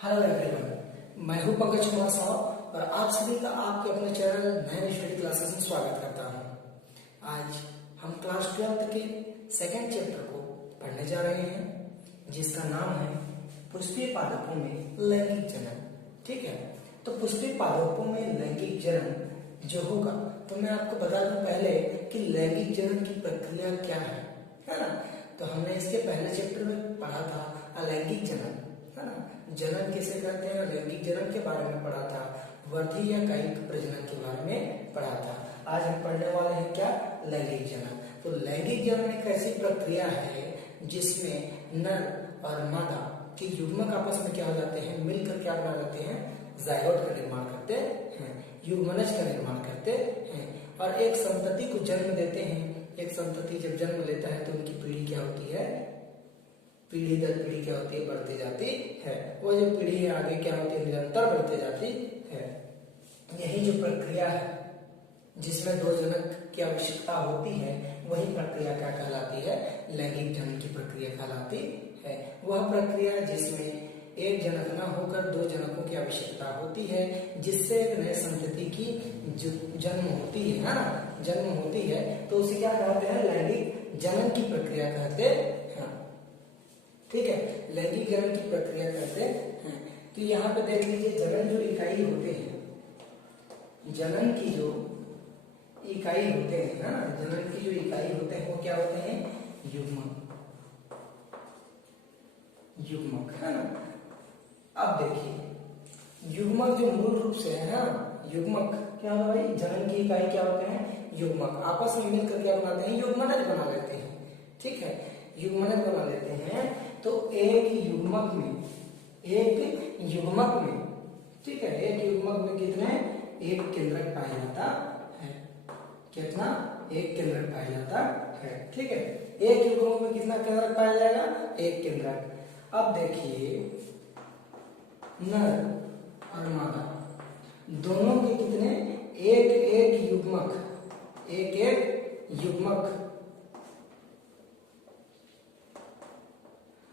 Hello everyone, मैं हूं पंकज कुमार साहब और आप सभी का आपके अपने चैनल नए स्टडी क्लासेस में स्वागत करता हूं। आज हम क्लास 12 के सेकंड चैप्टर को पढ़ने जा रहे हैं जिसका नाम है पुष्पीय पादपों में लैंगिक जनन। ठीक है, तो पुष्पीय पादपों में लैंगिक जनन जो होगा तो मैं आपको बता दूं पहले कि लैंगिक जनन की प्रक्रिया क्या है ना। तो हमने इसके पहले चैप्टर में पढ़ा था अलैंगिक जनन, है ना। जनन किसे कहते हैं, लैंगिक जनन के बारे में पढ़ा था, वर्धी या कायिक प्रजनन के बारे में पढ़ा था। आज हम पढ़ने वाले हैं क्या, लैंगिक जनन। तो लैंगिक जनन एक ऐसी प्रक्रिया है जिसमें नर और मादा के युग्मक आपस में क्या हो जाते हैं, मिलकर क्या बना जाते हैं, जायगोट का निर्माण करते हैं, युग्मनज का निर्माण करते हैं और एक संतति को जन्म देते हैं। एक संतति जब जन्म लेता है तो उनकी पीढ़ी क्या होती है, पीढ़ी दर पीढ़ी क्या होती है, बढ़ती जाती है। वो जो पीढ़ी है आगे क्या होती है, निरंतर बढ़ती जाती है। यही जो प्रक्रिया है जिसमें दो जनक की आवश्यकता होती है वही प्रक्रिया क्या कहलाती है, लैंगिक जनन की प्रक्रिया कहलाती है। वह प्रक्रिया जिसमें एक जनक न होकर दो जनकों की आवश्यकता होती है जिससे एक नए संतति की जन्म होती है ना, जन्म होती है, तो उसे क्या कहते हैं, लैंगिक जनन की प्रक्रिया कहते हैं। ठीक है, लैंगिक जनन की प्रक्रिया कहते हैं। तो यहाँ पे देख लीजिए, जनन जो इकाई होते हैं, जनन की जो इकाई होते हैं ना, जनन की जो इकाई होते हैं वो क्या होते हैं, युग्मक, युग्मक, है ना। अब देखिए युग्मक जो मूल रूप से है ना, युग्मक क्या होता है भाई, जनन की इकाई क्या होते हैं, युग्मक आपस में मिलकर क्या बनाते हैं, युग्मनज बना लेते हैं। ठीक है, युग्मनज बना लेते हैं। तो एक युग्मक में, ठीक है, एक युग्मक में कितने, एक केंद्रक पाया जाता है। कितना, एक केंद्रक पाया जाता है। ठीक है, एक युग्मक में कितना केंद्रक पाया जाएगा, एक केंद्रक। अब देखिए नर और मादा दोनों के कितने, एक एक युग्मक, एक एक युग्मक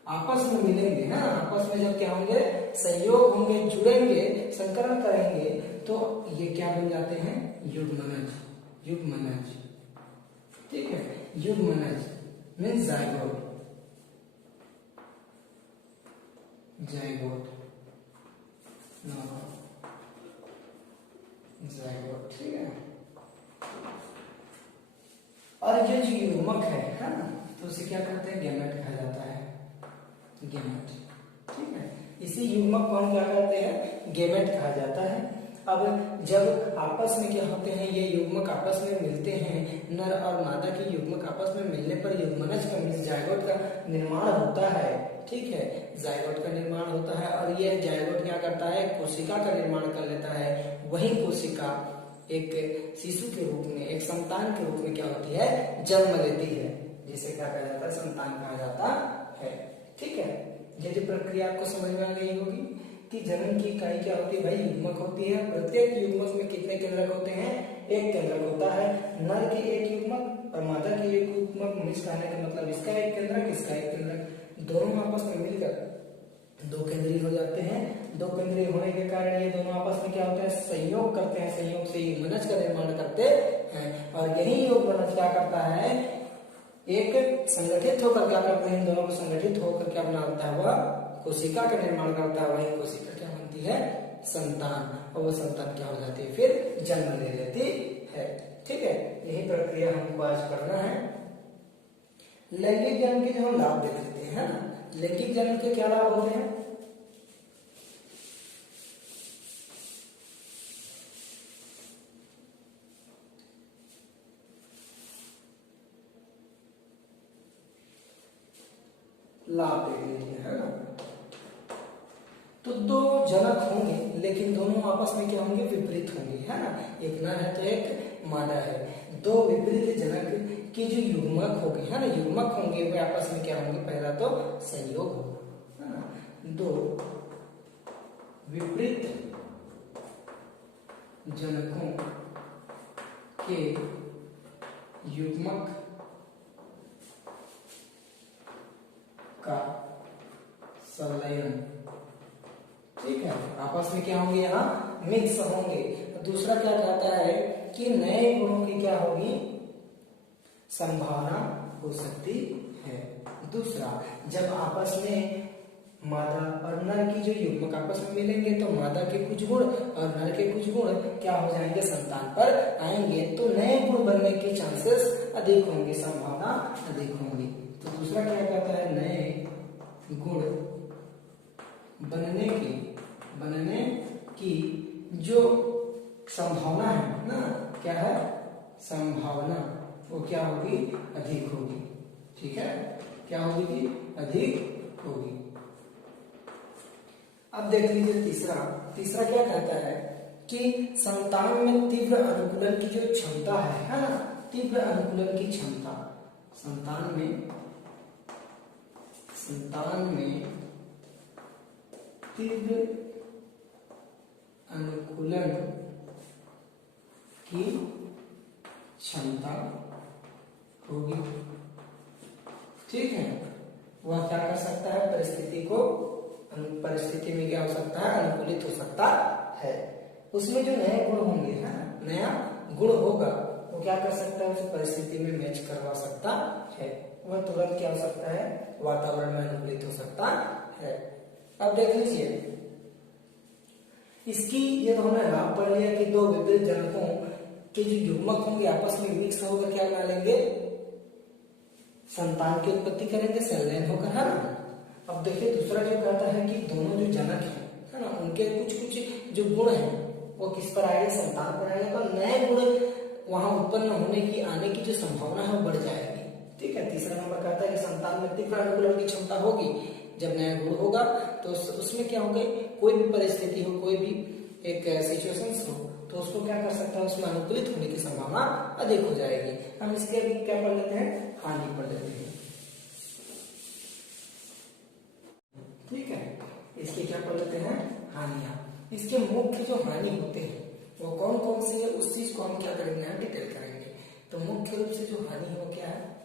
आपस में मिलेंगे ना, आपस में जब क्या होंगे, संयोग होंगे, जुड़ेंगे, संकरण करेंगे तो ये क्या बन जाते हैं, युग्मनज, युग्मनज। ठीक है, युग्मनज मीन्स जायगोट, जायगोट, जायगोट। ठीक है, और ये जो युग्मक है ना, तो उसे क्या कहते हैं, गैमेट कहा जाता है, गैमेट। ठीक है, इसी युग्मक को हम क्या कहते हैं, गैमेट कहा जाता है। अब जब आपस में क्या होते हैं, ये युग्मक आपस में मिलते हैं, नर और मादा के युग्मक आपस में मिलने पर युग्मनज का मीन्स जायगोट का निर्माण होता है। ठीक है, जायगोट का निर्माण होता है और यह जायगोट क्या करता है, कोशिका का निर्माण कर लेता है। वही कोशिका एक शिशु के रूप में, एक संतान के रूप में क्या होती है, जन्म लेती है, जिसे क्या कहा जाता है, संतान कहा जाता है। ठीक है, ये जो प्रक्रिया आपको समझ में आ गई होगी कि जनन की इकाई क्या होती है भाई, युग्मक होती है। प्रत्येक युग्मक में कितने केंद्रक होते हैं, एक केंद्रक होता है। नर की एक युग्मक और मादा की एक युग्मक, मिस कहने का मतलब इसका एक केंद्रक, इसका एक केंद्रक, दोनों आपस में मिलकर दो केंद्रीय हो जाते हैं। दो केंद्रीय होने के कारण ये दोनों आपस में क्या होता है, संयोग करते हैं, संयोग से युग्मनज का निर्माण करते हैं। और यही युग्मनज क्या करता है, एक संगठित होकर क्या करते हैं, इन दोनों को संगठित होकर क्या बनाता है, वह कोशिका का निर्माण करता है। वही कोशिका क्या बनती है, संतान, और वो संतान क्या हो जाती है, फिर जन्म ले लेती है। ठीक है, यही प्रक्रिया हमको आज पढ़ना है। लैंगिक जनन के जो हम लाभ देख लेते हैं ना, लैंगिक जनन के क्या लाभ होते हैं, लाभ देख लीजिए, है ना। तो दो जनक होंगे लेकिन दोनों आपस में क्या होंगे, विपरीत होंगे, है ना। एक नर है तो एक मादा है। दो विपरीत जनक की जो युग्मक होंगे, है ना, युग्मक होंगे, वे आपस में क्या होंगे, पहला तो संयोग होगा, है ना। दो विपरीत जनकों के युग्मक का संलयन ठीक है, आपस में क्या होंगे, यहाँ मिक्स होंगे। दूसरा क्या कहता है कि नए गुणों की क्या होगी, संभावना हो सकती है। दूसरा, जब आपस में मादा और नर की जो युग्मक आपस में मिलेंगे तो मादा के कुछ गुण और नर के कुछ गुण क्या हो जाएंगे, संतान पर आएंगे, तो नए गुण बनने के चांसेस अधिक होंगे, संभावना अधिक होंगी। तो दूसरा क्या कहता है, नए गुण बनने की जो संभावना है ना, क्या है, संभावना वो क्या होगी, अधिक होगी। ठीक है, क्या होगी, अधिक होगी। अब देख लीजिए तीसरा क्या कहता है कि संतान में तीव्र अनुकूलन की जो क्षमता है ना, तीव्र अनुकूलन की क्षमता, संतान में तीव्र अनुकूलन की क्षमता होगी। ठीक है, वह क्या कर सकता है, परिस्थिति में क्या हो सकता है, अनुकूलित हो सकता है। उसमें जो नए गुण होंगे है, नया गुण होगा, वो क्या कर सकता है, उस परिस्थिति में मैच करवा सकता है, वह तुरंत क्या हो सकता है, वातावरण में अनुकूलित हो सकता है। अब देख लीजिए इसकी, ये तो हमने लाभ पढ़ लिया कि दो विपरीत जनकों के जो युग्मक होंगे आपस में मिक्स होकर क्या बना लेंगे, संतान की उत्पत्ति करेंगे, संलयन होकर, है ना। अब देखिए दूसरा जो कहता है कि दोनों जो जनक है ना, उनके कुछ जो गुण है वो किस पर आएंगे, संतान पर आएंगे, पर नए गुण वहां उत्पन्न होने की, आने की जो संभावना है वो बढ़ जाएगी। ठीक है, तीसरा नंबर कहता है कि संतान में तीव्र अनुकूलन की क्षमता होगी। जब नया गुण होगा तो उसमें क्या होगा, कोई भी परिस्थिति हो, कोई भी एक सिचुएशंस हो, तो उसको क्या कर सकता है, उसमें अनुकूलित होने की संभावना अधिक हो जाएगी। हम इसके क्या पढ़ लेते हैं, हानि पढ़ लेते हैं। ठीक है, इसके क्या पढ़ लेते हैं, हानियां। इसके मुख्य जो हानि होते हैं वो कौन कौन सी है, उस चीज को हम क्या करेंगे, यहाँ डिटेल करेंगे। तो मुख्य रूप से जो हानि है वो क्या है,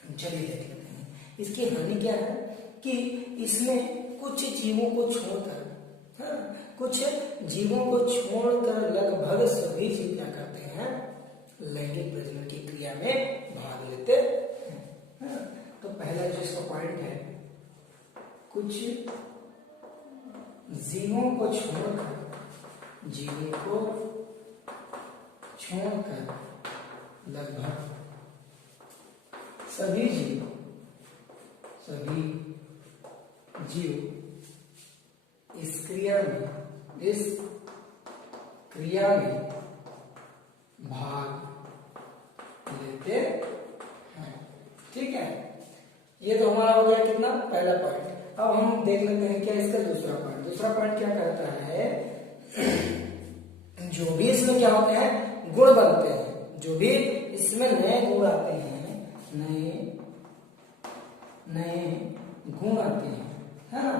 चलिए देख लेते हैं। इसकी हानि क्या है कि इसमें कुछ जीवों को छोड़कर, हाँ, कुछ जीवों को छोड़कर लगभग सभी जीव क्या करते हैं, लैंगिक प्रजनन की क्रिया में भाग लेते हैं। हाँ, तो पहला जो इसका पॉइंट है, कुछ जीवों को छोड़कर लगभग सभी जीव इस क्रिया में भाग लेते हैं। ठीक है, ये तो हमारा हो गया कितना, पहला पॉइंट। अब हम देख लेते हैं क्या इसका दूसरा पॉइंट क्या कहता है, जो भी इसमें क्या होते हैं, गुण बनते हैं, जो भी इसमें नए गुण आते हैं, नए गुण आते हैं, है ना,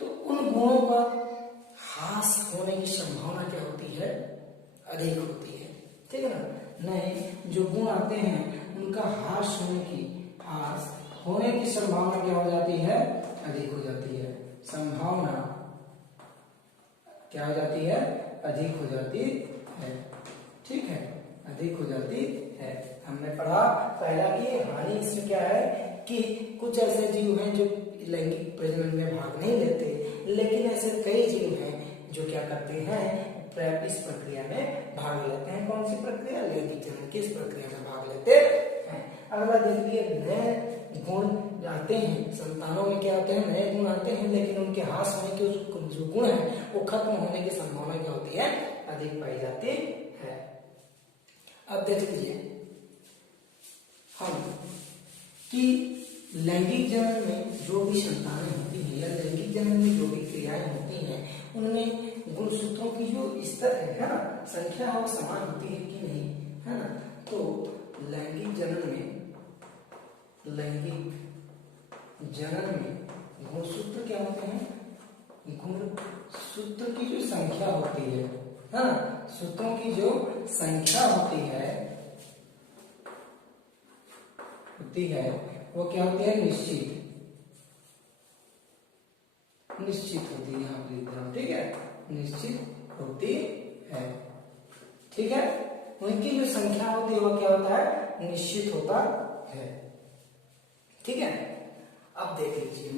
तो उन गुणों का ह्रास होने की संभावना क्या होती है, अधिक होती है। ठीक है ना, नए जो गुण आते हैं उनका ह्रास होने की संभावना क्या हो जाती है, अधिक हो जाती है। संभावना क्या हो जाती है, अधिक हो जाती है। ठीक है, अधिक हो जाती है। हमने पढ़ा पहला कि हानि इसमें क्या है कि कुछ ऐसे जीव हैं जो लैंगिक प्रजनन में भाग नहीं लेते, लेकिन ऐसे कई जीव हैं जो क्या करते हैं, इस प्रक्रिया में भाग लेते हैं। कौन सी प्रक्रिया, लैंगिक जनन की इस प्रक्रिया में भाग लेते हैं। अगला देखिए, नए गुण आते हैं, संतानों में क्या होते हैं, नए गुण आते हैं, लेकिन उनके ह्रास होने के जो गुण है वो खत्म होने की संभावना क्या होती है, अधिक पाई जाती है। अब देख लीजिए हम कि लैंगिक जनन में जो भी संतानें होती हैं या लैंगिक जनन में जो भी क्रियाएं होती हैं, उनमें गुणसूत्रों की जो स्तर है ना, संख्या है वो समान होती है कि नहीं, है ना। तो लैंगिक जनन में गुणसूत्र क्या होते हैं, गुणसूत्र की जो संख्या होती है, हाँ, सूत्रों की जो संख्या होती है वो क्या होती है, निश्चित होती होती है, यहाँ पे लिख रहा हूं, ठीक है, निश्चित होती है, ठीक है। उनकी जो संख्या होती है वो क्या होता है, निश्चित होता है, ठीक है। अब देख लीजिए,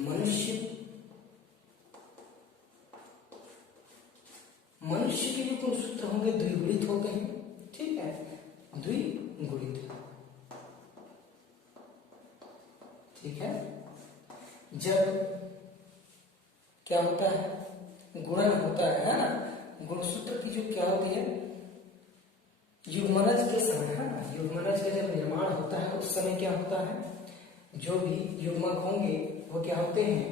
मनुष्य के जो कुल सूत्र होंगे द्विगुणित होते हैं, ठीक है, द्विगुणित, ठीक है। जब क्या होता है, गुणन होता है ना, गुणसूत्र की जो क्या होती है, युग्मनज के समय, है ना, युग्मनज का जब निर्माण होता है उस समय क्या होता है, जो भी युग्मक होंगे वो क्या होते हैं,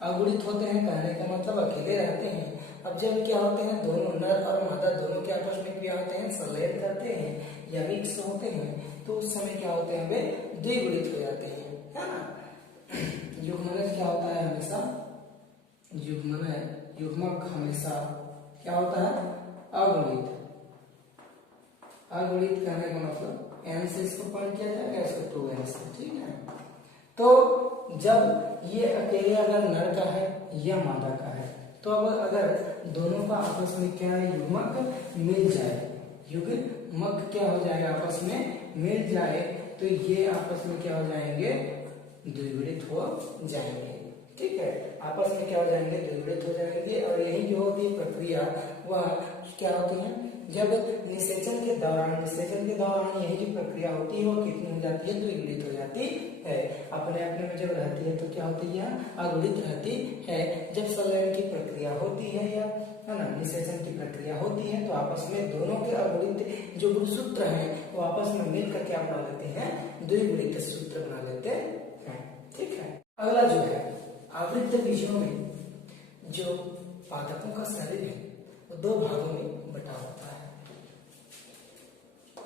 अगुणित होते हैं। कहने का मतलब अकेले रहते हैं। अब जब क्या होते हैं, दोनों नर और मादा दोनों के आपस में क्या होते हैं, संलयन करते हैं या मिक्स होते हैं, तो उस समय क्या होते हैं, वे द्विगुणित हो जाते हैं, है ना। युग्मनज क्या होता है, हमेशा युग्मक हमेशा क्या होता है, अगुणित। अगुणित कहने का मतलब n से इसको पॉइंट किया जाएगा, इसको 2n से, ठीक है। तो जब ये अकेले अगर नर का है या मादा का है, तो अब अगर दोनों का आपस में क्या है, युग्मक मिल जाए, युग्मक क्या हो जाए, आपस में मिल जाए, तो ये आपस में क्या हो जाएंगे, द्विगुणित हो जाएंगे, ठीक है। आपस में क्या हो जाएंगे, द्विगुणित हो जाएंगे। और यही जो होती है प्रक्रिया, वह क्या होती है, जब निषेचन के दौरान यही जो प्रक्रिया होती है वो कितनी हो जाती है, द्विगुणित हो जाती है। अपने अपने में जब रहती है तो क्या होती है, अगुणित रहती है। जब संलयन की प्रक्रिया होती है या, है ना, निषेचन की प्रक्रिया होती है, तो आपस में दोनों के अगुणित जो गुणसूत्र हैं वो आपस में मिलकर क्या बना लेते हैं, द्विगुणित सूत्र बना लेते हैं, ठीक है। अगला जो है, आवृत्त बीजों में जो पादपों का शरीर है वो दो भागों में बटा होता है।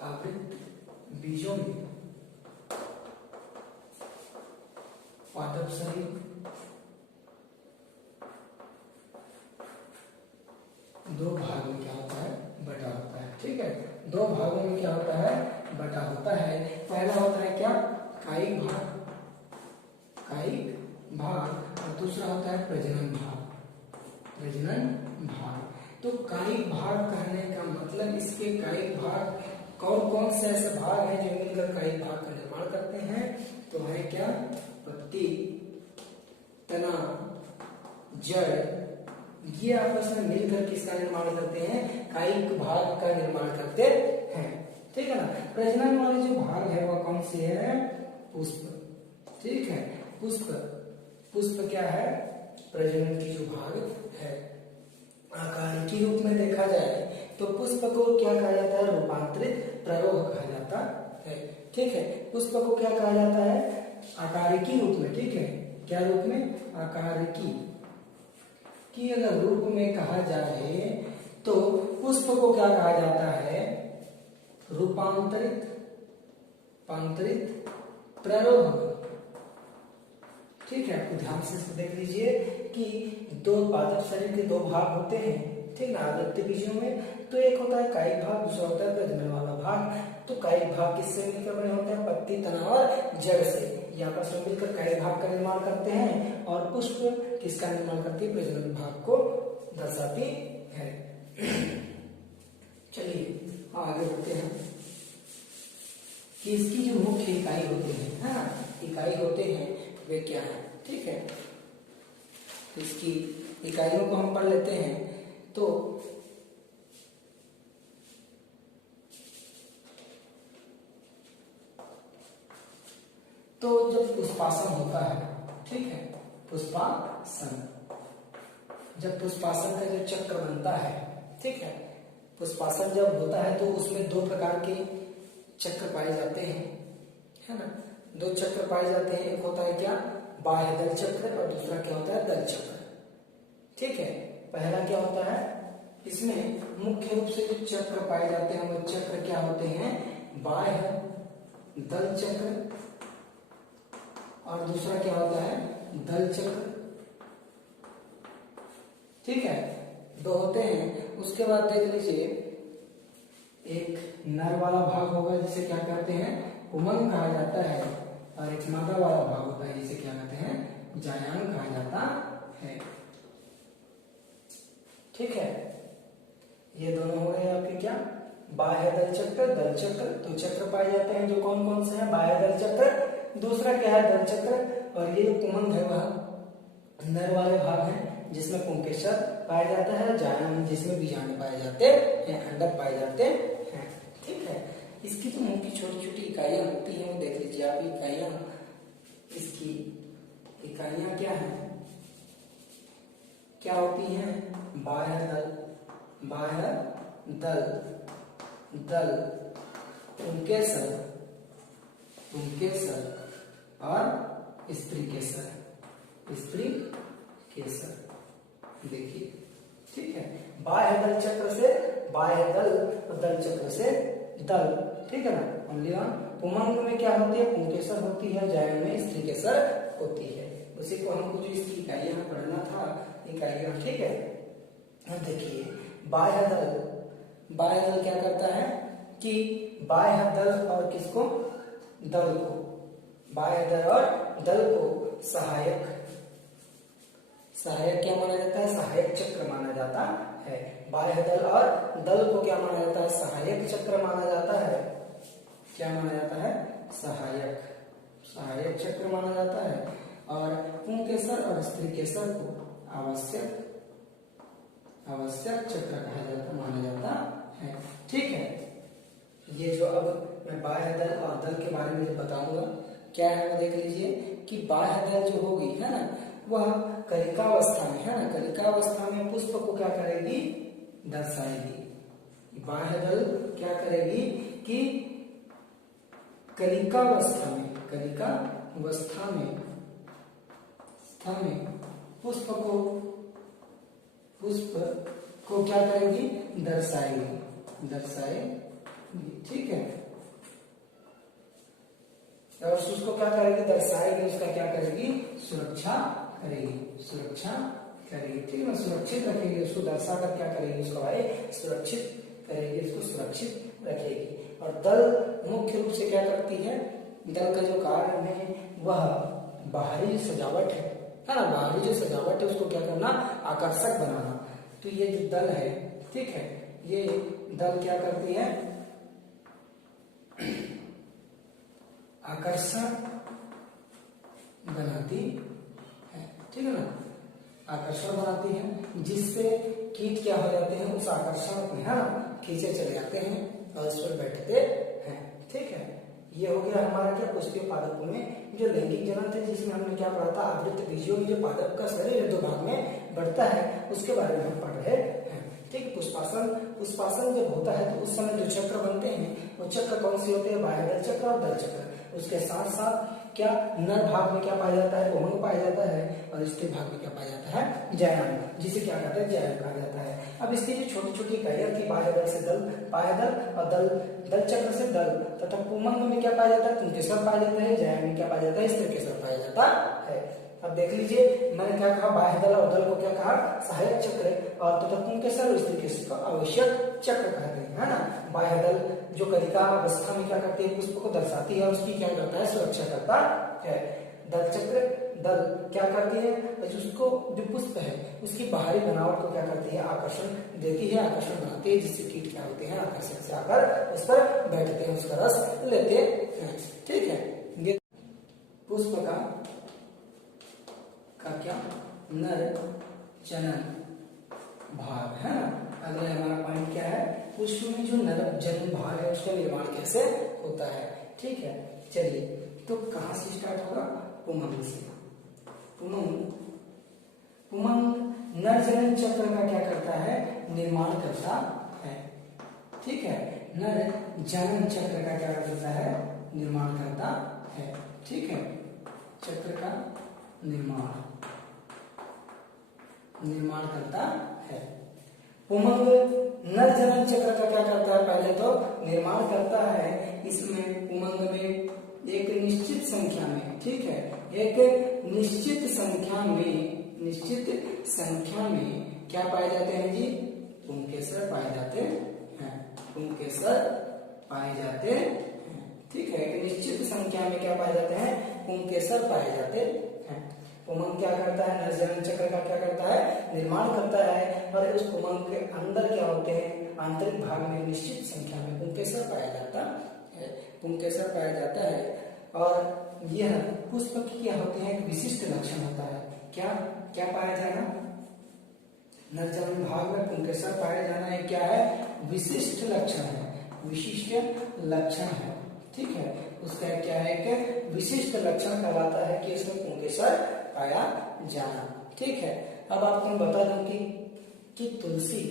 आवृत्त बीजों में पादप शरीर दो भाग में क्या होता है, बटा होता है, ठीक है। दो भागों में क्या होता है, बटा होता है। पहला होता है क्या, कायिक भाग, और दूसरा होता है प्रजनन भाग। तो कायिक भाग कहने का मतलब, इसके कायिक भाग कौन कौन से ऐसे भाग हैं जो मिलकर कायिक भाग का निर्माण करते हैं, तो है क्या, पत्ती, तना, जड़, ये आपस में मिलकर किसका निर्माण करते हैं, कायिक भाग का निर्माण करते हैं, ठीक है ना। प्रजनन वाले जो भाग है वह कौन से है, पुष्प, ठीक है। पुष्प क्या है, प्रजनन की जो भाग है। आकारिकी रूप में देखा जाए तो पुष्प को क्या कहा जाता है, रूपांतरित प्ररोह कहा जाता है, ठीक है। पुष्प को क्या कहा जाता है, आकारिकी रूप में, ठीक है। क्या रूप में, आकारिकी की अगर रूप में कहा जाए तो पुष्प को क्या कहा जाता है, रूपांतरित प्ररोह, ठीक है। आपको ध्यान से देख लीजिए कि दो पादप शरीर के दो भाग होते हैं, ठीक ना, आवृत्त बीजों में। तो एक होता है कायिक भाग, दूसरा होता है प्रजनन वाला भाग। तो कायिक भाग किससे मिलकर बने होते हैं, पत्ती, तना और जड़ से। ये आपस में मिलकर कायिक भाग का निर्माण करते हैं। और पुष्प किसका निर्माण करती है, प्रजनन भाग को दर्शाती है। चलिए आगे बढ़ते हैं कि इसकी जो मुख्य इकाई होती है, हाँ, इकाई होते हैं वे क्या है, ठीक है। इसकी इकाइयों को हम पढ़ लेते हैं। तो जब पुष्पासन होता है, ठीक है, जब पुष्पासन का जो चक्र बनता है, ठीक है, पुष्पासन जब होता है तो उसमें दो प्रकार के चक्र पाए जाते हैं, है ना। दो चक्र पाए जाते हैं, एक होता है क्या, बाह्य दल चक्र, और दूसरा क्या होता है, दल चक्र, ठीक है। पहला क्या होता है, इसमें मुख्य रूप से जो चक्र पाए जाते हैं वो चक्र क्या होते हैं, बाह्य दल चक्र, और दूसरा क्या होता है, दल चक्र, ठीक है। दो होते हैं। उसके बाद देख लीजिए, एक नर वाला भाग होगा जिसे क्या कहते हैं, पुमंग कहा जाता है, और एक मादा वाला भाग होता है जिसे क्या कहते हैं, जायांग कहा जाता है, ठीक है, ये दोनों हो गए आपके क्या, बाह्य दल चक्र, दल चक्र। तो चक्र पाए जाते हैं जो कौन कौन से हैं, बाह्य दल चक्र, दूसरा क्या है दल चक्र, और ये पुमंग है वह नर वाले भाग हैं जिसमें पुंकेसर पाया जाता है, जायन जिसमें बीजाणु पाए जाते हैं, अंडक पाए जाते हैं। ठीक है, इसकी जो मुंह की छोटी छोटी इकाइयां होती हैं वो देख लीजिए आप, इकाइयां, इसकी इकाइयां क्या है, क्या होती हैं, बाह्य दल, बाह्य दल, दल, पुंकेसर, पुंकेसर और स्त्री केसर, स्त्री केसर। देखिए ठीक है, बाह्य दल चक्र से बाह्य दल और दल चक्र से दल, ठीक है ना। ओनली वन पुमंग में क्या होती है, पुंकेसर होती है, जायन में स्त्री केसर होती है। उसी को हमको जो इसकी इकाइयां पढ़ना था, इकाइयां, ठीक है। अब देखिए बाह्य दल, बाह्य दल क्या करता है कि बाह्य दल और किसको, दल को, बाह्य दल और दल को सहायक, सहायक क्या माना जाता है, सहायक चक्र माना जाता है। बाह्य दल और दल को क्या माना जाता है, सहायक चक्र माना जाता है। क्या माना जाता है, सहायक, सहायक चक्र माना जाता है। और पुंकेसर और स्त्री केसर को आवश्यक, आवश्यक चक्र कहा जाता, माना जाता है। ठीक है, ये जो अब मैं बाह्य दल और दल के बारे में बताऊंगा क्या है, वो देख लीजिए कि बाह्य दल जो होगी है ना, वह कलिकावस्था में है ना, कलिकावस्था में पुष्प को क्या करेगी, दर्शाएगी। बाह्य दल क्या करेगी कि कलिकावस्था में, कलिकावस्था में पुष्प को, पुष्प को क्या करेगी, दर्शाएगी, दर्शाएगी। ठीक है, और उसको क्या करेगी, दर्शाएगी, उसका क्या करेगी, सुरक्षा करेगी, सुरक्षा करेगी। ठीक है ना, सुरक्षित रखेगी उसको, दर्शा कर क्या करेगी, उसको भाई सुरक्षित करेगी, उसको सुरक्षित रखेगी। और दल मुख्य रूप से क्या करती है, दल का जो कार्य है वह बाहरी सजावट है ना, बाहरी जो सजावट है उसको क्या करना, आकर्षक बनाना। तो ये जो दल है, ठीक है, ये दल क्या करती है, आकर्षण बनाती है। ठीक है ना, आकर्षण बनाती है, जिससे कीट क्या हो जाते हैं, उस आकर्षण में है ना खींचे चले जाते हैं और उस पर बैठते हैं। ठीक है, ये हो गया हमारा क्या, पुष्पीय पादपों में जो लैंगिक जनन थे, जिसमें हमने क्या पढ़ा था, आवृत्त बीजों में जो पादप का शरीर दो भाग में बढ़ता है उसके बारे में हम पढ़ रहे हैं। ठीक, पुष्पासन, पुष्पासन जब होता है तो उस समय जो चक्र बनते हैं वो चक्र कौन से होते हैं, बाह्य दल चक्र और दल चक्र। उसके साथ साथ क्या, नर भाग में क्या पाया जाता है, पुमंग पाया जाता है, और स्त्री भाग में क्या पाया जाता है, जायन, जिसे क्या कहते हैं, जायन कहा जाता है। अब इसकी जो छोटी छोटी इकाइयां थी, बाह्य दल से दल, बाह्य दल और दल, दल चक्र से दल, तथा पुमंग में क्या पाया जाता है, पुंकेसर पाया जाता है, जायन में क्या पाया जाता है, स्त्री केसर पाया जाता है। अब देख लीजिए मैंने क्या कहा, बाह्य दल और दल को क्या कहा, सहायक चक्र, और तथा पुंकेसर और स्त्री केसर को आवश्यक चक्र कहते हैं, है ना। बाह्य दल जो कलिका अवस्था में क्या करती है, पुष्प को दर्शाती है और उसकी क्या करता है, सुरक्षा करता है। दल चक्र, दल क्या करती है, उसको जो पुष्प है उसकी बाहरी बनावट को क्या करती है, आकर्षण देती है, आकर्षण बनाती है, जिससे कीट क्या होते हैं, आकर्षण से आकर उस पर बैठते हैं, उसका रस लेते हैं। ठीक है, ये पुष्प का क्या, नर जनन भाग है ना। अगला हमारा पॉइंट क्या है, पुष्प में जो नर जनन भाग है उसका निर्माण कैसे होता है। ठीक है, चलिए तो कहां से स्टार्ट होगा, पुमंग से। पुमंग, पुमंग नर जनन चक्र का क्या करता है, निर्माण करता है। ठीक है, नर जनन चक्र का क्या करता है, निर्माण करता है। ठीक है, चक्र का निर्माण, निर्माण करता है। पुमंग नर जनन चक्र का क्या करता है, पहले तो निर्माण करता है। इसमें पुमंग में एक निश्चित संख्या में, ठीक है, एक निश्चित संख्या में, निश्चित संख्या में क्या पाए जाते हैं जी, पुंकेसर पाए जाते हैं, पुंकेसर पाए जाते हैं। ठीक है, एक निश्चित संख्या में क्या पाए जाते हैं, पुंकेसर पाए जाते हैं। पुमंग क्या करता है, नर जनन चक्र का क्या करता है, निर्माण करता है। और उस पुमंग के अंदर क्या होते हैं, आंतरिक भाग में निश्चित संख्या में पुंकेसर पाया जाता है, पुंकेसर पाया जाता है। और यह पुष्प की क्या होते हैं, एक विशिष्ट लक्षण होता है। क्या क्या पाया जाना, नर जनन भाग में पुंकेसर पाया जाना है, क्या है, विशिष्ट लक्षण है, विशिष्ट लक्षण है। ठीक है, उसका क्या है कि विशिष्ट लक्षण कहलाता है कि इसमें पुंकेसर पाया जाना। ठीक है, अब आपको मैं बता दूं कि तुलसी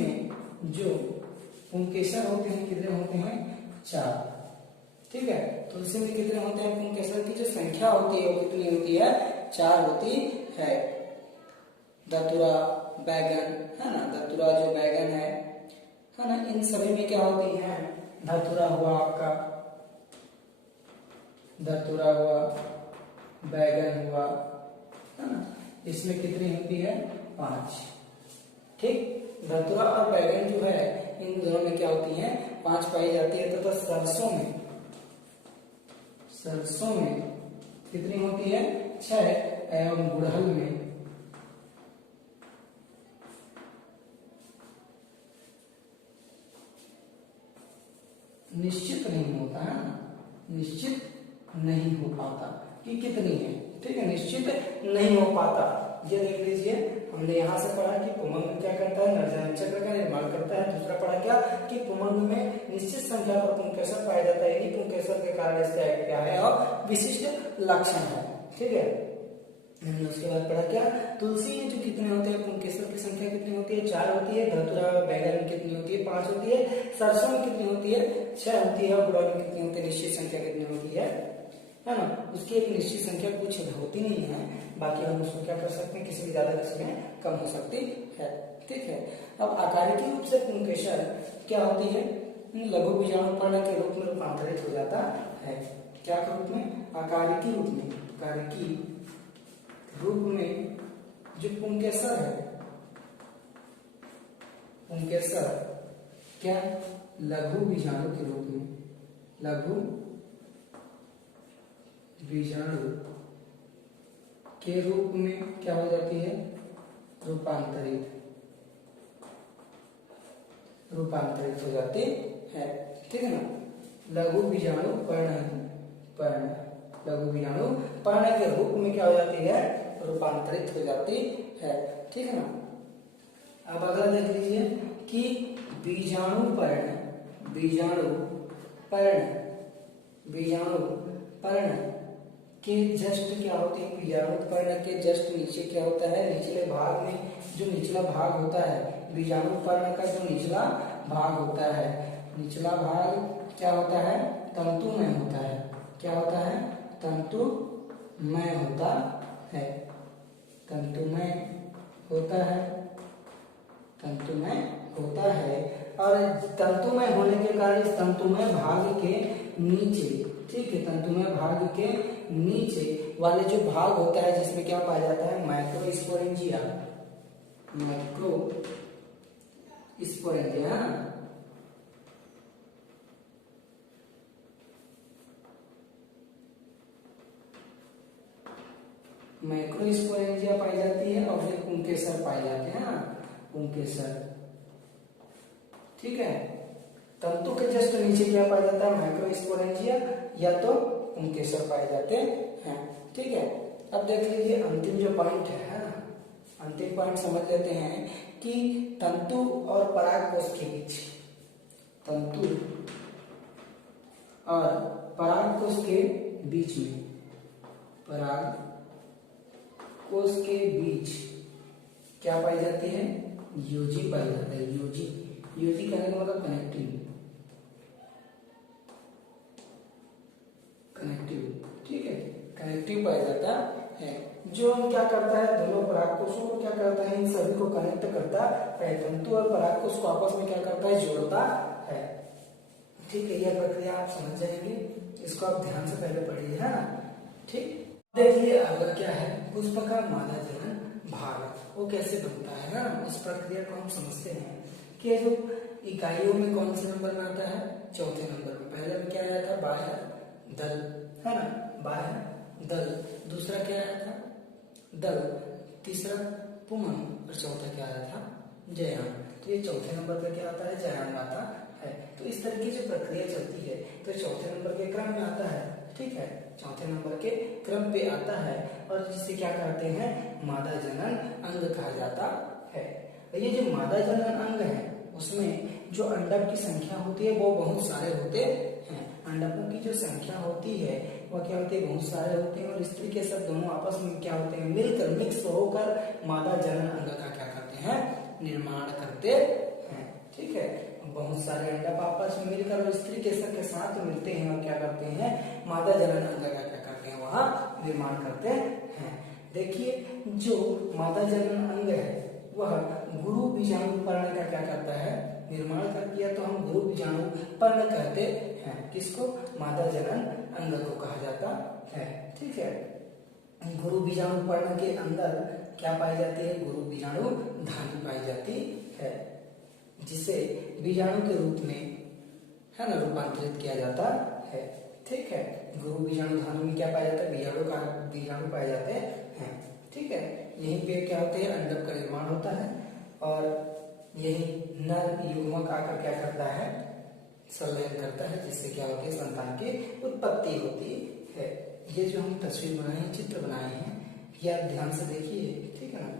में जो पुंकेसर होते हैं कितने होते हैं, 4। ठीक है, तुलसी में कितने होते हैं, पुंकेसर की जो संख्या होती है वो कितनी होती है, 4 होती है। धतूरा, बैगन है ना, धतूरा जो बैगन है ना, इन सभी में क्या होती है, धतूरा हुआ आपका, धतूरा हुआ, बैगन हुआ है ना, इसमें कितनी होती है, 5। ठीक, धतूरा और बैगन जो है इन दोनों में क्या होती है, 5 पाई जाती है। तथा सरसों में कितनी होती है, 6। एवं गुड़हल में निश्चित नहीं होता है, निश्चित नहीं हो पाता कि कितनी है। ठीक है, निश्चित नहीं हो पाता। ये देख लीजिए, हमने यहाँ से पढ़ा कि पुमंग क्या करता है, नर जनन चक्र का निर्माण करता है। दूसरा पढ़ा क्या कि पुमंग में निश्चित संख्या पर पुंकेसर पाया जाता है, इन्हीं पुंकेसर के कारण इसका क्या है, और विशिष्ट लक्षण है। ठीक है, हमने उसके बाद पढ़ा क्या, तुलसी में जो कितने होते हैं, पुंकेसर की संख्या कितनी होती है, 4 होती है। धतूरा बैगन में कितनी होती है, 5 होती है। सरसों में कितनी होती है, 6 होती है। और गुड़हल में कितनी होती है, निश्चित संख्या कितनी होती है ना। उसकी एक निश्चित संख्या कुछ होती नहीं है, बाकी हम उसको क्या कर सकते हैं, किसी में ज्यादा किसी में कम हो सकती है। ठीक है, अब आकारिकी रूप से पुंकेसर क्या होती है, लघु बीजाणु पर्ण के रूप में रूपांतरित हो जाता है। क्या के रूप में, आकारिकी रूप में, आकारिकी रूप में जो पुंकेसर है, पुंकेसर क्या, लघु बीजाणु के रूप में, लघु बीजाणु के रूप में क्या हो जाती है, रूपांतरित हो जाती है। ठीक है ना, लघु बीजाणु पर्ण लघु बीजाणु पर्ण के रूप में क्या हो जाती है, रूपांतरित हो जाती है। ठीक है ना, अब अगला देख लीजिए कि बीजाणु पर्ण के जस्ट क्या होती है, बीजाणु पर्ण के जस्ट नीचे क्या होता है, निचले भाग में जो निचला भाग होता है, बीजाणु पर्ण का जो निचला भाग होता है, निचला भाग क्या होता है, तंतुमय होता है। क्या होता है, तंतुमय होता है, तंतुमय होता है, तंतुमय होता है। और तंतुमय होने के कारण इस तंतुमय भाग के नीचे, ठीक है, तंतुमय भाग के नीचे वाले जो भाग होता है जिसमें क्या पाया जाता है, माइक्रोस्पोरेंजिया, माइक्रोस्पोरेंजिया पाई जाती है। और फिर पुंकेसर पाए जाते हैं ना, पुंकेसर। ठीक है, तंतु के जस्ट नीचे क्या पाया जाता है, माइक्रोस्पोरेंजिया या तो पुंकेसर पाए जाते हैं। ठीक है, अब देख लीजिए अंतिम जो पॉइंट है ना, अंतिम पॉइंट समझ लेते हैं कि तंतु और परागकोश के बीच, तंतु और परागकोश के बीच में, परागकोश के बीच क्या पाई जाती है, योजी पाई जाता है। योजी कहने का मतलब कनेक्टिव। ठीक है, कनेक्टिव पाया जाता है, जो क्या करता है, दोनों परागकोशों को क्या करता है, इन सभी को कनेक्ट करता है। तंतु और परागकोश को आपस में क्या करता है, जोड़ता है। ठीक है, यह प्रक्रिया आप समझ जाएंगे, इसको आप ध्यान से पहले पढ़िए, है ना। ठीक, देखिए अगला क्या है, पुष्प का मादा जनन भाग, वो कैसे बनता है ना। इस प्रक्रिया को हम समझते हैं कि जो इकाइयों में कौन से नंबर में आता है, चौथे नंबर में। पहले में क्या आया था, बाह्य दल, है ना, बा है दल, दूसरा क्या आया था दल, तीसरा पुमन और चौथा क्या आया था जयान। तो ये चौथे नंबर पे क्या आता है जयान आता है। तो इस तरह की जो प्रक्रिया चलती है तो चौथे नंबर के क्रम में आता है, ठीक है, चौथे नंबर के क्रम पे आता है और जिसे क्या कहते हैं मादा जनन अंग कहा जाता है। ये जो मादा जनन अंग है उसमें जो अंडक की संख्या होती है वो बहुत सारे होते हैं। अंडकों की जो संख्या होती है वह क्या होती है बहुत सारे होते हैं और स्त्री के साथ दोनों आपस में क्या होते हैं मिलकर मिक्स होकर मादा जनन अंग का क्या करते हैं निर्माण करते हैं, ठीक है। बहुत सारे अंडक आपस में मिलकर और स्त्री के साथ मिलते हैं और क्या करते हैं मादा जनन अंग का क्या करते हैं वहां निर्माण करते हैं। देखिए जो मादा जनन अंग है वह गुरु बीजाणु पर्ण का क्या करता है निर्माण कर दिया, तो हम गुरु बीजाणु पर्ण कहते हैं किसको मादा जनन अंग को कहा जाता है, ठीक है। गुरु बीजाणु पर्ण के अंदर क्या पाई जाती है गुरु बीजाणु धानी पाई जाती है जिसे बीजाणु के रूप में है ना रूपांतरित किया जाता है, ठीक है। गुरु बीजाणु धानी में क्या पाया जाता है बीजाणु पाए जाते हैं, ठीक है। यहीं पे क्या होते हैं अंडक का निर्माण होता है और यही नर युग्मक आकर क्या करता है संलयन करता है जिससे क्या होती है संतान की उत्पत्ति होती है। ये जो हम तस्वीर बनाए हैं चित्र बनाए हैं ये आप ध्यान से देखिए, ठीक है ना।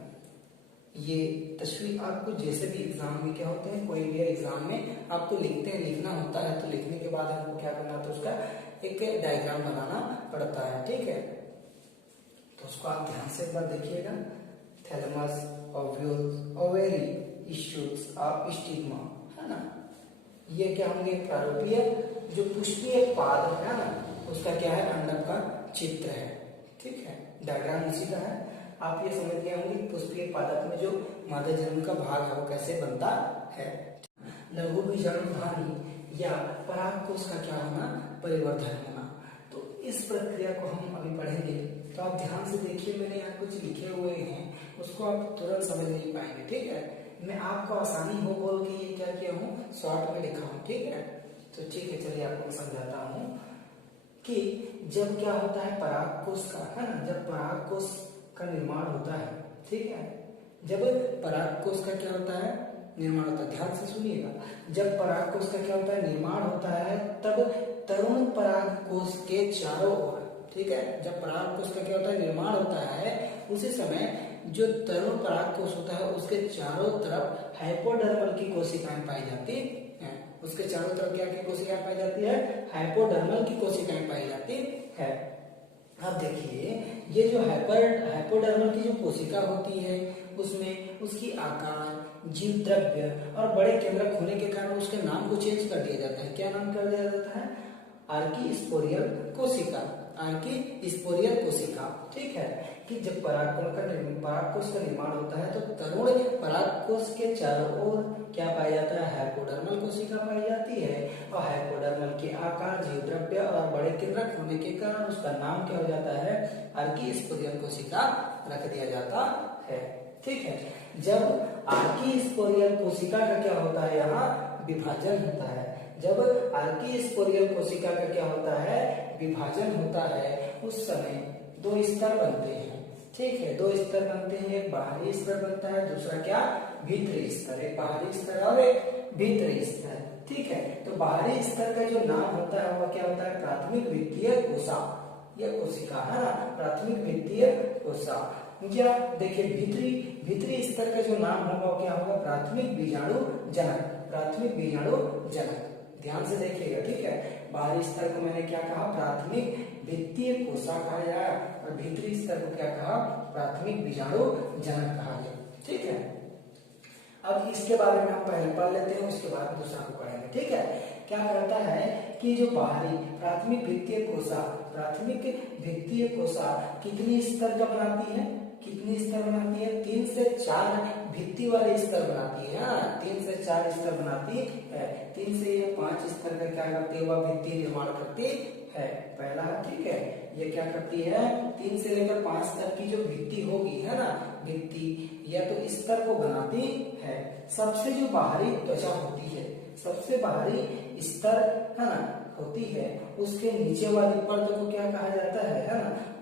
ये तस्वीर आपको जैसे भी एग्जाम में क्या होते हैं कोई भी एग्जाम में आपको लिखना होता है तो लिखने के बाद आपको क्या करना होता है उसका एक डायग्राम बनाना पड़ता है, ठीक है। तो उसको आप ध्यान से एक बार देखिएगा। Thalamus, ovules, ovary, issues of stigma, है ना। ये क्या होंगे प्रारूपीय जो पुष्पीय पाद है ना उसका क्या है अंडक का चित्र है, ठीक है। डायग्राम इसी का है। आप ये समझ गए होंगे पुष्पीय पादप में जो मादा जनन का भाग है वो कैसे बनता है। लघु बीजाणु धानी या परागकोश का क्या होना परिवर्धन होना। तो इस प्रक्रिया को हम अभी पढ़ेंगे तो आप ध्यान से देखिए मैंने यहाँ कुछ लिखे हुए हैं उसको आप तुरंत समझ नहीं पाएंगे, ठीक है। मैं आपको आसानी हो बोल के ये क्या किया हूँ शॉर्ट में लिखा हूँ, ठीक है। तो ठीक है चलिए आपको मैं समझाता हूँ कि जब क्या होता है परागकोश का है ना जब परागकोश का निर्माण होता है, ठीक है। जब परागकोश का क्या होता है निर्माण होता है ध्यान से सुनिएगा। जब परागकोश का क्या होता है निर्माण होता है तब तरुण परागकोश के चारों ओर, ठीक है। जब परागकोश का क्या होता है निर्माण होता है उसी समय जो तरुण परागकोश होता है उसके चारों तरफ हाइपोडर्मल की कोशिकाएं पाई जाती हैं। उसके चारों तरफ क्या की कोशिकाएं पाई जाती है हाइपोडर्मल की कोशिकाएं पाई जाती है। अब देखिए ये जो हाइपोडर्मल की जो कोशिका होती है उसमें उसकी आकार जीव द्रव्य और बड़े केंद्रक होने के कारण उसके नाम को चेंज कर दिया जाता है। क्या नाम कर दिया जाता है आर्कीस्पोरियल कोशिका, आर्कीस्पोरियल कोशिका, ठीक है। कि जब परागकोश का निर्माण होता है तो तरुण परागकोश के चारों ओर क्या पाया जाता है हाइपोडर्मल कोशिका पाई जाती है और हाइपोडर्मल के आकार जीव द्रव्य और बड़े केंद्रक होने के कारण उसका नाम क्या हो जाता है आर्कीस्पोरियल कोशिका रख दिया जाता है, ठीक है। जब आर्कीस्पोरियल कोशिका का क्या होता है यहाँ विभाजन होता है। जब आर्कीस्पोरियल कोशिका का क्या होता है विभाजन होता है उस समय दो स्तर बनते हैं, ठीक है। दो स्तर बनते हैं, एक बाहरी स्तर बनता है दूसरा क्या भीतरी स्तर, एक बाहरी स्तर और एक भीतरी स्तर, ठीक है। तो बाहरी स्तर का जो नाम होता है वह क्या होता है प्राथमिक वित्तीय कोशा, यह कोशिका है ना प्राथमिक वित्तीय कोशा। या देखिए भीतरी स्तर का जो नाम होगा वो क्या होगा प्राथमिक बीजाणु जनक, प्राथमिक बीजाणु जनक। ध्यान से देखिएगा, ठीक है। बाहरी स्तर को मैंने क्या कहा प्राथमिक वित्तीय कोशा कहा गया और भीतरी स्तर को क्या कहा प्राथमिक बीजाणु जनक कहा गया, ठीक है। अब इसके बारे में हम पहले पढ़ लेते हैं उसके बाद दूसरा को पढ़ेंगे, ठीक है। क्या कहता है कि जो बाहरी प्राथमिक वित्तीय कोशा कितनी स्तर का बनाती है, कितनी स्तर बनाती है 3 से 4 भित्ति वाले स्तर बनाती है, 3 से 4 स्तर बनाती है। 3 से 5 स्तर का क्या करती है वह भित्ति निर्माण करती है पहला, ठीक है। ये क्या करती है 3 से लेकर 5 तक की जो भित्ति होगी है ना भित्ति या तो स्तर को बनाती है। सबसे जो बाहरी त्वचा होती है सबसे बाहरी स्तर है ना होती है उसके नीचे वाली परत को क्या कहा जाता है ना,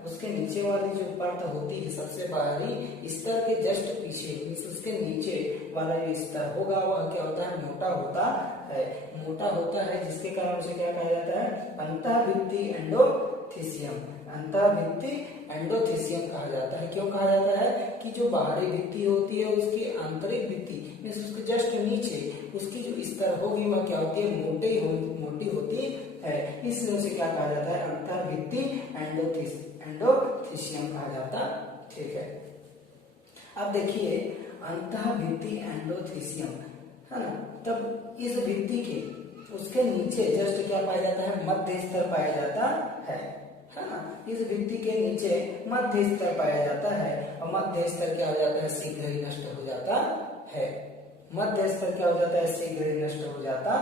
उसके नीचे वाली जो परत होती है सबसे बाहरी स्तर के जस्ट पीछे, उसके नीचे वाला जो स्तर होगा वह क्या होता है, मोटा होता है, मोटा होता है, जिसके कारण उसे क्या कहा जाता है, अंतःभित्ति एंडोथीसियम, अंतःभित्ति एंडोथीसियम कहा जाता है। क्यों कहा जाता है कि जो बाहरी भित्ति होती है उसकी आंतरिक भित्ति मींस उसके जस्ट नीचे उसकी जो स्तर होगी वह क्या होती है, मोटी होती है, इसलिए उसे क्या कहा जाता है, अंतःभित्ति एंडोथीसियम कहा जाता। ठीक है, अब देखिए अंतःभित्ति एंडोथीसियम है ना, तब इस भित्ति के उसके नीचे जस्ट क्या पाया जाता है, मध्य स्तर पाया जाता है ना, इस भित्ति के नीचे मध्य स्तर पाया जाता है, और मध्य स्तर क्या हो जाता है, शीघ्र ही नष्ट हो जाता है, मध्य स्तर क्या हो जाता है, शीघ्र ही नष्ट हो जाता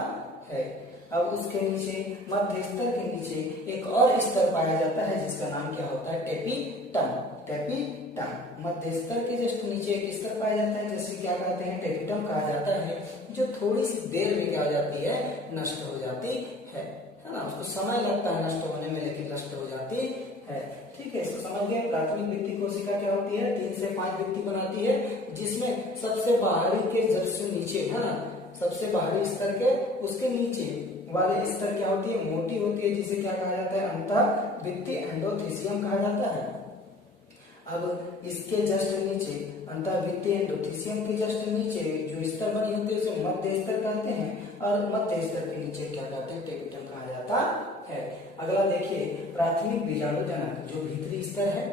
है। अब उसके नीचे मध्य स्तर के नीचे एक और स्तर पाया जाता है जिसका नाम क्या होता है, टेपिटम, टेपिटम, मध्य स्तर के जस्ट नीचे एक स्तर पाया जाता है जिसे क्या कहते हैं, टेपिटम कहा जाता है, जो थोड़ी सी देर में क्या हो जाती है, नष्ट हो जाती है ना, उसको समय लगता है नष्ट होने में लेकिन नष्ट हो जाती है। ठीक है, इसको समझ गए। प्राथमिक भित्ति कोशिका क्या होती है, 3 से 5 भित्ति बनाती है, जिसमें सबसे बाहरी के जस्ट नीचे है ना, सबसे बाहरी स्तर के उसके नीचे वाले स्तर क्या होती है, मोटी होती है, जिसे क्या कहा जाता है, अंतःभित्ति एंडोथीसियम कहा जाता है। अब इसके जस्ट नीचे अंतःभित्ति एंडोथीसियम के जस्ट नीचे जो स्तर बनी होती है उसे मध्य स्तर कहते हैं, और मध्य स्तर के नीचे क्या कहते हैं, टेपिटम कहा जाता है। अगला देखिए प्राथमिक बीजाणु जनक, जो भीतरी स्तर है।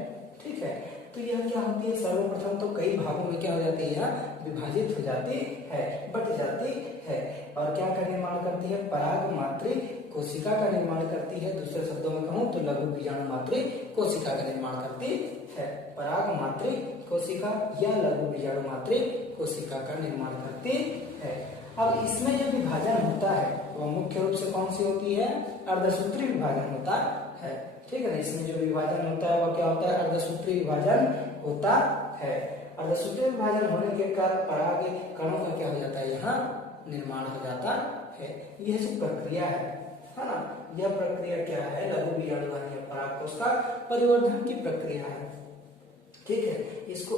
ठीक है, तो यह क्या होती है, सर्वप्रथम तो कई भागों में क्या हो जाती है, यह विभाजित हो जाती है, बट जाती है, और क्या का निर्माण करती है, पराग मातृ कोशिका का निर्माण करती है। दूसरे शब्दों में कहूं तो लघु बीजाणु मातृ कोशिका का निर्माण करती है, पराग मातृ कोशिका या लघु बीजाणु मातृ कोशिका का निर्माण करती है। अब इसमें जो विभाजन होता है वह मुख्य रूप से कौन सी होती है, अर्धसूत्री विभाजन होता है। ठीक है ना, इसमें जो विभाजन होता है वह क्या होता है, अर्धसूत्री विभाजन होता है। अर्धसूत्री विभाजन होने के कारण पराग कणों का क्या हो जाता है, यहाँ निर्माण हो जाता है। यह जो प्रक्रिया है ना, यह प्रक्रिया क्या है, लघु बीजाणु परागकोश का परिवर्धन की प्रक्रिया है। ठीक है, इसको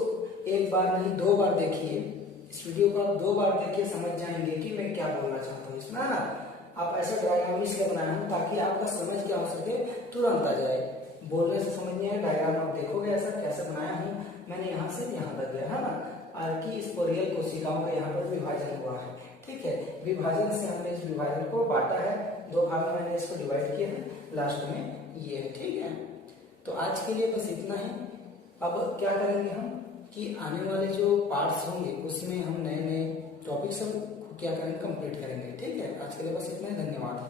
एक बार नहीं 2 बार देखिए, इस वीडियो को आप 2 बार देखिए, समझ जाएंगे कि मैं क्या बोलना चाहता हूँ इसमें, है ना। आप ऐसा डायग्राम इसलिए बनाया हूँ ताकि आपका समझ क्या हो सके, तुरंत आ जाए, बोलने से समझ नहीं आए, डायग्राम आप देखोगे ऐसा कैसे बनाया हूँ मैंने, यहाँ से यहाँ तक गया है ना, आर्की स्पोरियल कोशिकाओं का यहाँ पर विभाजन हुआ है। ठीक है, विभाजन से हमने इस विभाजन को बांटा है, 2 भाग में मैंने इसको डिवाइड किया है, लास्ट में ये है। ठीक है, तो आज के लिए बस इतना ही। अब क्या करेंगे हम कि आने वाले जो पार्ट्स होंगे उसमें हम नए नए टॉपिक्स हम क्या करेंगे, कंप्लीट करेंगे। ठीक है, आज के लिए बस इतना ही, धन्यवाद।